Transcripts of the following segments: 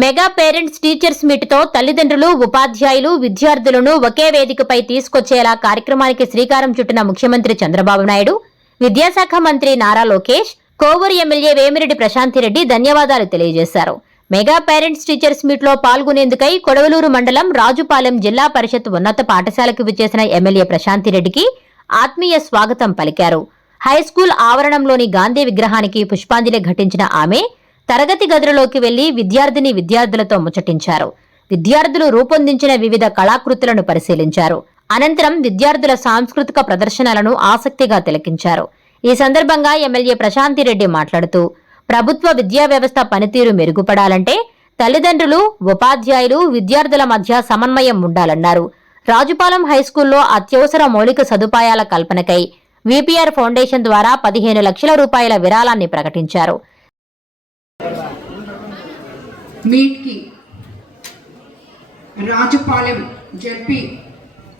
Mega parents teachers మీట్తో తల్లిదండ్రులు ఉపాధ్యాయులు విద్యార్థులను ఒకే వేదికపై తీసుకొచ్చేలా కార్యక్రమానికి శ్రీకారం చుట్టిన ముఖ్యమంత్రి చంద్రబాబు నాయుడు విద్యాశాఖ మంత్రి నారా లోకేష్ కోవూరు ఎమ్మెల్యే వేమిరెడ్డి ప్రశాంతిరెడ్డి ధన్యవాదాలు తెలియజేశారు. మెగా పేరెంట్స్ టీచర్స్ మీట్లో పాల్గొనేందుకై కొడవలూరు మండలం రాజుపాలెం జిల్లా పరిషత్ ఉన్నత పాఠశాలకు విచ్చేసిన ఎమ్మెల్యే ప్రశాంతిరెడ్డికి ఆత్మీయ స్వాగతం పలికారు. హైస్కూల్ ఆవరణంలోని గాంధీ విగ్రహానికి పుష్పాంజలి ఘటించిన ఆమె తరగతి గదులలోకి వెళ్ళి విద్యార్థిని విద్యార్థులతో ముచ్చటించారు. విద్యార్థులు రూపొందించిన వివిధ కళాకృతులను పరిశీలించారు. అనంతరం విద్యార్థుల సాంస్కృతిక ప్రదర్శనలను ఆసక్తిగా తిలకించారు. ఈ సందర్భంగా ఎమ్మెల్యే ప్రశాంతిరెడ్డి మాట్లాడుతూ ప్రభుత్వ విద్యా వ్యవస్థ పనితీరు మెరుగుపడాలంటే తల్లిదండ్రులు ఉపాధ్యాయులు విద్యార్థుల మధ్య సమన్వయం ఉండాలన్నారు. రాజుపాలెం హైస్కూల్లో అత్యవసర మౌలిక సదుపాయాల కల్పనకై విపిఆర్ ఫౌండేషన్ ద్వారా పదిహేను లక్షల రూపాయల విరాళాన్ని ప్రకటించారు. మీట్కి రాజపాలెం జడ్పి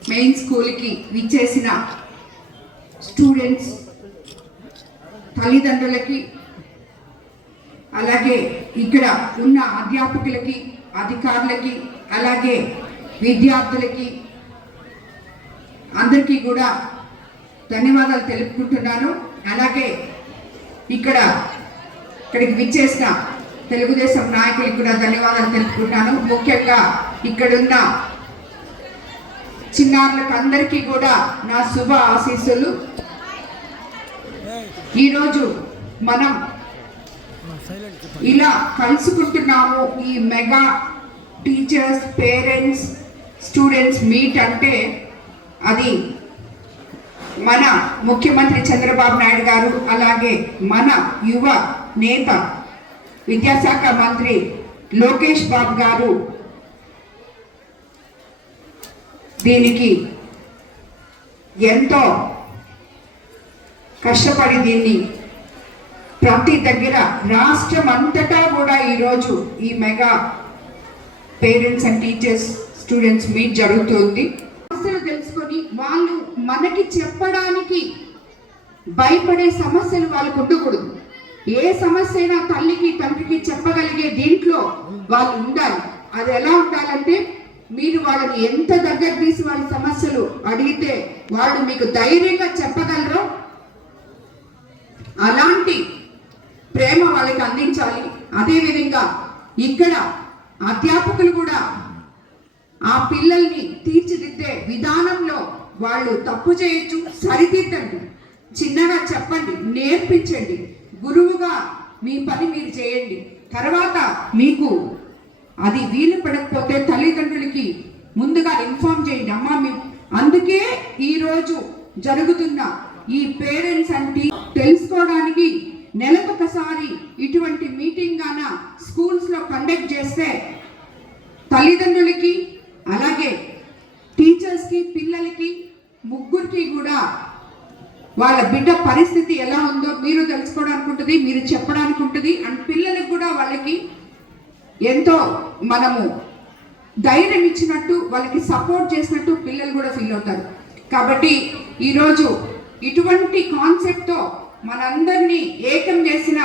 మెయిన్ స్కూల్కి విచ్చేసిన స్టూడెంట్స్ తల్లిదండ్రులకి అలాగే ఇక్కడ ఉన్న అధ్యాపకులకి అధికారులకి అలాగే విద్యార్థులకి అందరికీ కూడా ధన్యవాదాలు తెలుపుకుంటున్నాను. అలాగే ఇక్కడ ఇక్కడికి విచ్చేసిన తెలుగుదేశం నాయకులకు కూడా ధన్యవాదాలు తెలుపుకుంటాను. ముఖ్యంగా ఇక్కడున్న చిన్నారులకు అందరికీ కూడా నా శుభ ఆశీస్సులు. ఈరోజు మనం ఇలా కలుసుకుంటున్నాము. ఈ mega teachers parents students meet అంటే అది మన ముఖ్యమంత్రి చంద్రబాబు నాయుడు గారు అలాగే మన యువ నేత విద్యాశాఖ మంత్రి లోకేష్ బాబు గారు దీనికి ఎంతో కష్టపడి దీన్ని ప్రతి దగ్గర రాష్ట్రం అంతటా కూడా ఈరోజు ఈ mega parents and teachers students meet జరుగుతుంది. సమస్యలు తెలుసుకొని వాళ్ళు మనకి చెప్పడానికి భయపడే సమస్యలు వాళ్ళకు ఉండకూడదు. ఏ సమస్య అయినా తల్లికి తండ్రికి చెప్పగలిగే దీంట్లో వాళ్ళు ఉండాలి. అది ఎలా ఉండాలంటే మీరు వాళ్ళని ఎంత దగ్గర తీసి వాళ్ళ సమస్యలు అడిగితే వాళ్ళు మీకు ధైర్యంగా చెప్పగలరో అలాంటి ప్రేమ వాళ్ళకి అందించాలి. అదేవిధంగా ఇక్కడ అధ్యాపకులు కూడా ఆ పిల్లల్ని తీర్చిదిద్దే విధానంలో వాళ్ళు తప్పు చేయొచ్చు సరిదిద్దండి చిన్నగా చెప్పండి నేర్పించండి. గురువుగా మీ పని మీరు చేయండి. తర్వాత మీకు అది వీలు పడకపోతే తల్లిదండ్రులకి ముందుగా ఇన్ఫార్మ్ చేయండి. అమ్మ మీ అందుకే ఈరోజు జరుగుతున్న ఈ పేరెంట్స్ అంటే తెలుసుకోవడానికి నెలకొకసారి ఇటువంటి మీటింగ్ గాన స్కూల్స్లో కండక్ట్ చేస్తే తల్లిదండ్రులకి అలాగే టీచర్స్కి పిల్లలకి ముగ్గురికి కూడా వాళ్ళ బిడ్డ పరిస్థితి ఎలా ఉందో మీరు తెలుసుకోవడానికి ఉంటుంది మీరు చెప్పడానికి ఉంటుంది అండ్ పిల్లలకు కూడా వాళ్ళకి ఎంతో మనము ధైర్యం ఇచ్చినట్టు వాళ్ళకి సపోర్ట్ చేసినట్టు పిల్లలు కూడా ఫీల్ అవుతారు. కాబట్టి ఈరోజు ఇటువంటి కాన్సెప్ట్తో మనందరినీ ఏకం చేసిన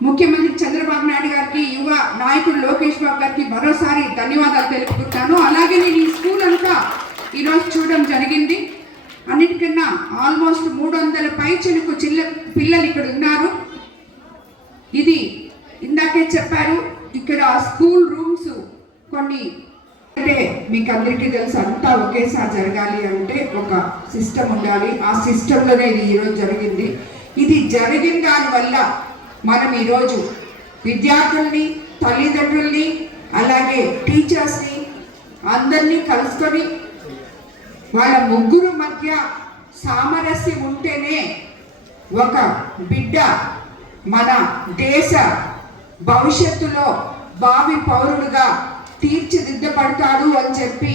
ముఖ్యమంత్రి చంద్రబాబు నాయుడు గారికి యువ నాయకుడు లోకేష్ బాబు గారికి మరోసారి ధన్యవాదాలు తెలుపుకుంటాను అలాగే నేను ఈ స్కూల్ అంతా ఈరోజు చూడడం జరిగింది. అన్నిటికన్నా ఆల్మోస్ట్ మూడు వందల పై చెలుకు చిల్ల పిల్లలు ఇక్కడ ఉన్నారు. ఇది ఇందాకే చెప్పారు ఇక్కడ స్కూల్ రూమ్స్ కొన్ని అంటే మీకు అందరికీ తెలుసు అంతా ఒకేసారి జరగాలి అంటే ఒక సిస్టమ్ ఉండాలి. ఆ సిస్టంలోనే ఇది ఈరోజు జరిగింది. ఇది జరిగిన దానివల్ల మనం ఈరోజు విద్యార్థుల్ని తల్లిదండ్రుల్ని అలాగే టీచర్స్ని అందరినీ కలుసుకొని వాళ్ళ ముగ్గురు మధ్య సామరస్యం ఉంటేనే ఒక బిడ్డ మన దేశ భవిష్యత్తులో భావి పౌరుడుగా తీర్చిదిద్దపడతాడు అని చెప్పి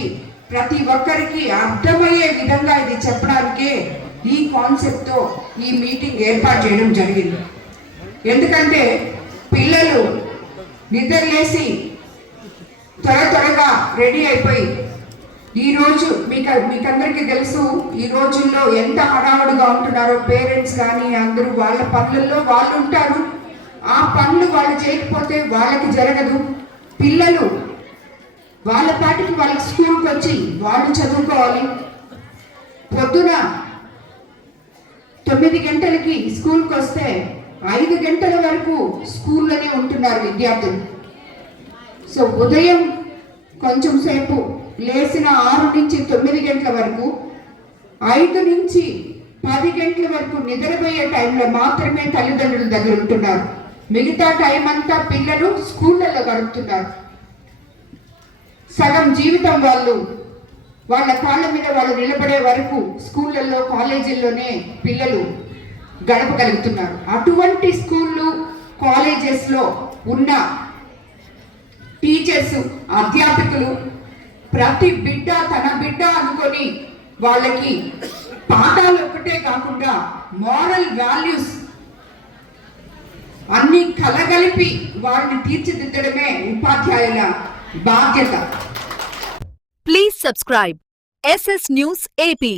ప్రతి ఒక్కరికి అర్థమయ్యే విధంగా ఇది చెప్పడానికే ఈ కాన్సెప్ట్తో ఈ మీటింగ్ ఏర్పాటు చేయడం జరిగింది. ఎందుకంటే పిల్లలు నిద్రలేసి త్వర త్వరగా రెడీ అయిపోయి ఈరోజు మీకు మీకందరికీ తెలుసు ఈ రోజుల్లో ఎంత హడావుడిగా ఉంటున్నారో పేరెంట్స్ కానీ అందరూ వాళ్ళ పనులలో వాళ్ళు ఉంటారు. ఆ పనులు వాళ్ళు చేయకపోతే వాళ్ళకి జరగదు. పిల్లలు వాళ్ళ పాటికి వాళ్ళకి స్కూల్కి వచ్చి వాళ్ళు చదువుకోవాలి. పొద్దున తొమ్మిది గంటలకి స్కూల్కి వస్తే ఐదు గంటల వరకు స్కూల్లోనే ఉంటున్నారు విద్యార్థులు. సో ఉదయం కొంచెం సేపు లేచిన ఆరు నుంచి తొమ్మిది గంటల వరకు ఐదు నుంచి పది గంటల వరకు నిద్రపోయే టైంలో మాత్రమే తల్లిదండ్రుల దగ్గర ఉంటున్నారు. మిగతా టైం అంతా పిల్లలు స్కూళ్ళల్లో గడుపుతున్నారు. సగం జీవితం వాళ్ళు వాళ్ళ కాళ్ళ మీద వాళ్ళు నిలబడే వరకు స్కూళ్ళల్లో కాలేజీల్లోనే పిల్లలు గడపగలుగుతున్నారు అటువంటి స్కూళ్ళు కాలేజెస్లో ఉన్న టీచర్స్ అధ్యాపకులు ప్రతి బిడ్డ తన బిడ్డ అనుకొని వాళ్ళకి పాఠాలు ఒకటే కాకుండా మారల్ వాల్యూస్ అన్ని కలగలిపి వారిని తీర్చిదిద్దడమే ఉపాధ్యాయుల బాధ్యత. Please subscribe SS news AP